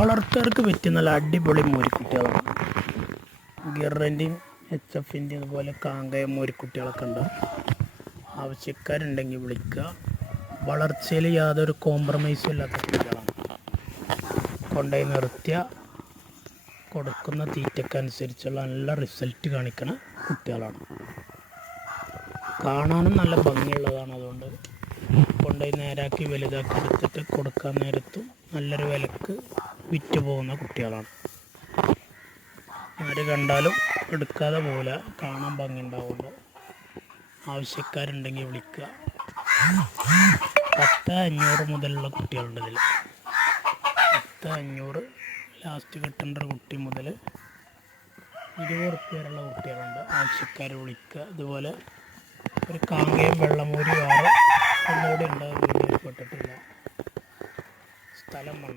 വളർത്തുകാർക്ക് പറ്റിയ നല്ല അടിപൊളി മോരിക്കുട്ടികളാണ്. ഗിറിൻ്റെയും HFൻ്റെയും അതുപോലെ കാങ്കയം മോരിക്കുട്ടികളൊക്കെ ഉണ്ട്. ആവശ്യക്കാരുണ്ടെങ്കിൽ വിളിക്കുക. വളർച്ചയിൽ യാതൊരു കോംപ്രമൈസും ഇല്ലാത്ത കുട്ടികളാണ്. കൊണ്ടുപോയി നിർത്തിയ കൊടുക്കുന്ന തീറ്റക്കനുസരിച്ചുള്ള നല്ല റിസൾട്ട് കാണിക്കുന്ന കുട്ടികളാണ്. കാണാനും നല്ല ഭംഗിയുള്ളതാണ്. അതുകൊണ്ട് കൊണ്ടുപോയി നേരാക്കി വലുതാക്കി എടുത്തിട്ട് കൊടുക്കാൻ നേരത്തും നല്ലൊരു വിലക്ക് വിറ്റ് പോകുന്ന കുട്ടികളാണ്. ആര് കണ്ടാലും എടുക്കാതെ പോലെ കാണാൻ ഭംഗി ഉണ്ടാവുള്ളൂ. ആവശ്യക്കാരുണ്ടെങ്കിൽ വിളിക്കുക. 10,500 മുതലുള്ള കുട്ടികളുണ്ട് ഇതിൽ. 10,500 ലാസ്റ്റ് കിട്ടേണ്ട ഒരു കുട്ടി മുതൽ 20 ഉറുപ്പ്യ വരെയുള്ള കുട്ടികളുണ്ട്. ആവശ്യക്കാർ വിളിക്കുക. അതുപോലെ ഒരു കാങ്കയും വെള്ളമൂരി വേറെ ഒന്നുകൂടി ഉണ്ട്. വീഡിയോയിൽ പെട്ടിട്ടില്ല. സ്ഥലം